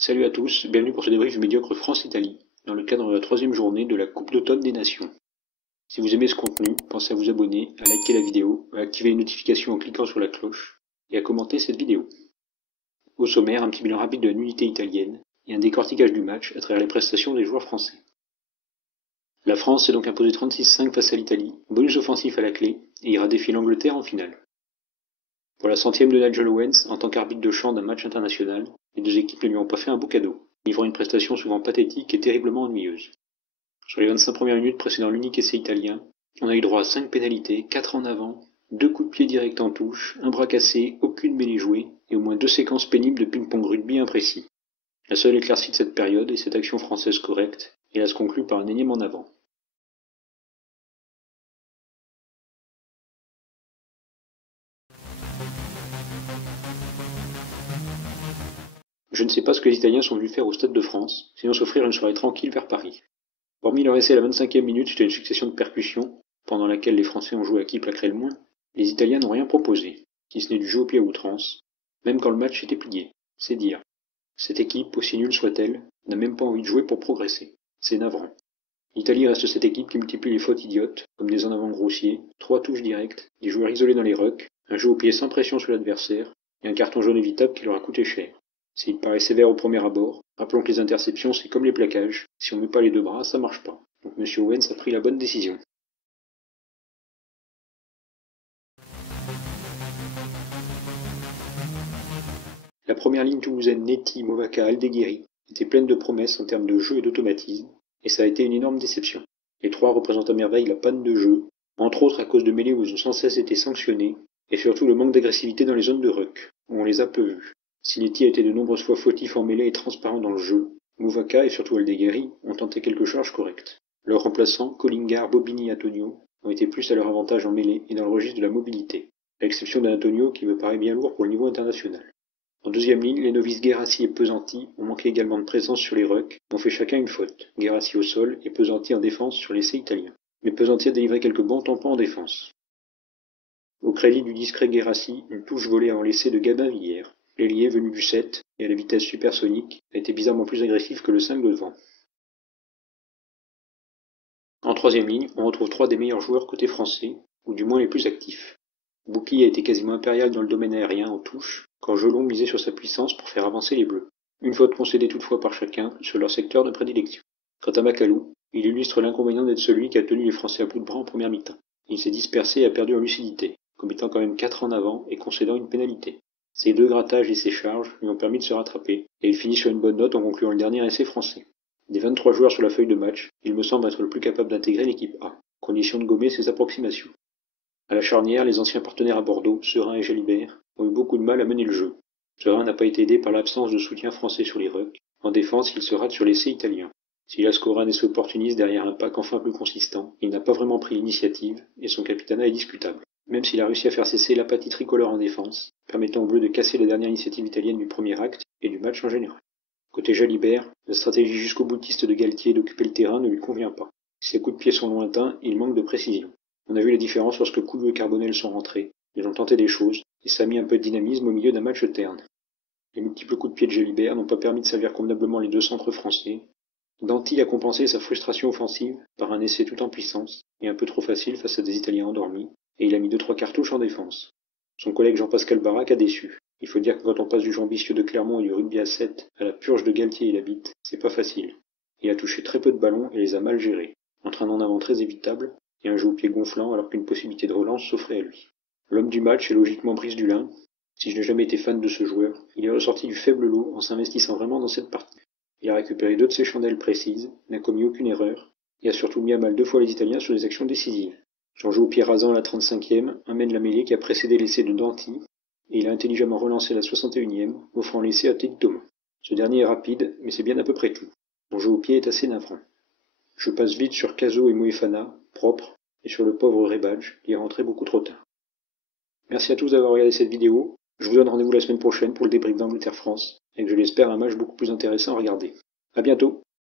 Salut à tous, bienvenue pour ce débrief médiocre France-Italie, dans le cadre de la troisième journée de la Coupe d'automne des Nations. Si vous aimez ce contenu, pensez à vous abonner, à liker la vidéo, à activer les notifications en cliquant sur la cloche, et à commenter cette vidéo. Au sommaire, un petit bilan rapide de la nullité italienne, et un décortiquage du match à travers les prestations des joueurs français. La France s'est donc imposée 36-5 face à l'Italie, bonus offensif à la clé, et ira défier l'Angleterre en finale. Pour la centième de Nigel Owens, en tant qu'arbitre de champ d'un match international, les deux équipes ne lui ont pas fait un beau cadeau, livrant une prestation souvent pathétique et terriblement ennuyeuse. Sur les 25 premières minutes précédant l'unique essai italien, on a eu droit à 5 pénalités, 4 en avant, 2 coups de pied directs en touche, un bras cassé, aucune mêlée jouée, et au moins 2 séquences pénibles de ping-pong rugby imprécis. La seule éclaircie de cette période est cette action française correcte, et elle se conclut par un énième en avant. Je ne sais pas ce que les Italiens sont venus faire au Stade de France, sinon s'offrir une soirée tranquille vers Paris. Hormis leur essai à la 25e minute suite à une succession de percussions, pendant laquelle les Français ont joué à qui plaquerait le moins, les Italiens n'ont rien proposé, si ce n'est du jeu au pied à outrance, même quand le match était plié. C'est dire. Cette équipe, aussi nulle soit-elle, n'a même pas envie de jouer pour progresser. C'est navrant. L'Italie reste cette équipe qui multiplie les fautes idiotes, comme des en avant grossiers, 3 touches directes, des joueurs isolés dans les rucks, un jeu au pied sans pression sur l'adversaire, et un carton jaune évitable qui leur a coûté cher. S'il paraît sévère au premier abord, rappelons que les interceptions c'est comme les plaquages, si on met pas les deux bras, ça marche pas. Donc M. Owens a pris la bonne décision. La première ligne toulousaine Netti, Movaca, Aldeguerri était pleine de promesses en termes de jeu et d'automatisme, et ça a été une énorme déception. Les trois représentent à merveille la panne de jeu, entre autres à cause de mêlées où ils ont sans cesse été sanctionnés, et surtout le manque d'agressivité dans les zones de ruck, où on les a peu vus. Si Netti a été de nombreuses fois fautif en mêlée et transparent dans le jeu, Movaca et surtout Aldeguerri ont tenté quelques charges correctes. Leurs remplaçants, Collingar, Bobigny et Antonio, ont été plus à leur avantage en mêlée et dans le registre de la mobilité, à l'exception d'Antonio qui me paraît bien lourd pour le niveau international. En deuxième ligne, les novices Guerassi et Pesanti ont manqué également de présence sur les rucks, ont fait chacun une faute, Guerassi au sol et Pesanti en défense sur l'essai italien. Mais Pesanti a délivré quelques bons tampons en défense. Au crédit du discret Guerassi, une touche volée avant l'essai de Gabin Villière. L'ailier venu du 7 et à la vitesse supersonique a été bizarrement plus agressif que le 5 de devant. En troisième ligne, on retrouve trois des meilleurs joueurs côté français, ou du moins les plus actifs. Boucli a été quasiment impérial dans le domaine aérien en touche, quand Jelon misait sur sa puissance pour faire avancer les Bleus. Une faute concédée toutefois par chacun sur leur secteur de prédilection. Quant à Macalou, il illustre l'inconvénient d'être celui qui a tenu les Français à bout de bras en première mi-temps. Il s'est dispersé et a perdu en lucidité, commettant quand même 4 en avant et concédant une pénalité. Ses deux grattages et ses charges lui ont permis de se rattraper, et il finit sur une bonne note en concluant le dernier essai français. Des 23 joueurs sur la feuille de match, il me semble être le plus capable d'intégrer l'équipe A, condition de gommer ses approximations. À la charnière, les anciens partenaires à Bordeaux, Serin et Jalibert, ont eu beaucoup de mal à mener le jeu. Serin n'a pas été aidé par l'absence de soutien français sur les rucks. En défense, il se rate sur l'essai italien. Si Lascoran est opportuniste derrière un pack enfin plus consistant, il n'a pas vraiment pris l'initiative, et son capitanat est discutable. Même s'il a réussi à faire cesser l'apathie tricolore en défense, permettant aux Bleus de casser la dernière initiative italienne du premier acte et du match en général. Côté Jalibert, la stratégie jusqu'au boutiste de Galtier d'occuper le terrain ne lui convient pas. Si ses coups de pied sont lointains, il manque de précision. On a vu la différence lorsque Couillou et Carbonel sont rentrés. Ils ont tenté des choses, et ça a mis un peu de dynamisme au milieu d'un match terne. Les multiples coups de pied de Jalibert n'ont pas permis de servir convenablement les deux centres français. Danti a compensé sa frustration offensive par un essai tout en puissance, et un peu trop facile face à des Italiens endormis, et il a mis 2-3 cartouches en défense. Son collègue Jean-Pascal Barak a déçu. Il faut dire que quand on passe du jeu ambitieux de Clermont et du rugby à 7 à la purge de Galtier et la bite, c'est pas facile. Il a touché très peu de ballons et les a mal gérés, entraînant un avant très évitable, et un jeu au pied gonflant alors qu'une possibilité de relance s'offrait à lui. L'homme du match est logiquement Brice Dulin. Si je n'ai jamais été fan de ce joueur, il est ressorti du faible lot en s'investissant vraiment dans cette partie. Il a récupéré 2 de ses chandelles précises, n'a commis aucune erreur, et a surtout mis à mal 2 fois les Italiens sur des actions décisives. Son jeu au pied rasant à la 35e amène la mêlée qui a précédé l'essai de Danti, et il a intelligemment relancé la 61e, offrant l'essai à Teddy Thomas. Ce dernier est rapide, mais c'est bien à peu près tout. Son jeu au pied est assez navrant. Je passe vite sur Caso et Moefana, propres, et sur le pauvre Rebadge, qui est rentré beaucoup trop tard. Merci à tous d'avoir regardé cette vidéo. Je vous donne rendez-vous la semaine prochaine pour le débrief d'Angleterre-France, avec je l'espère un match beaucoup plus intéressant à regarder. À bientôt!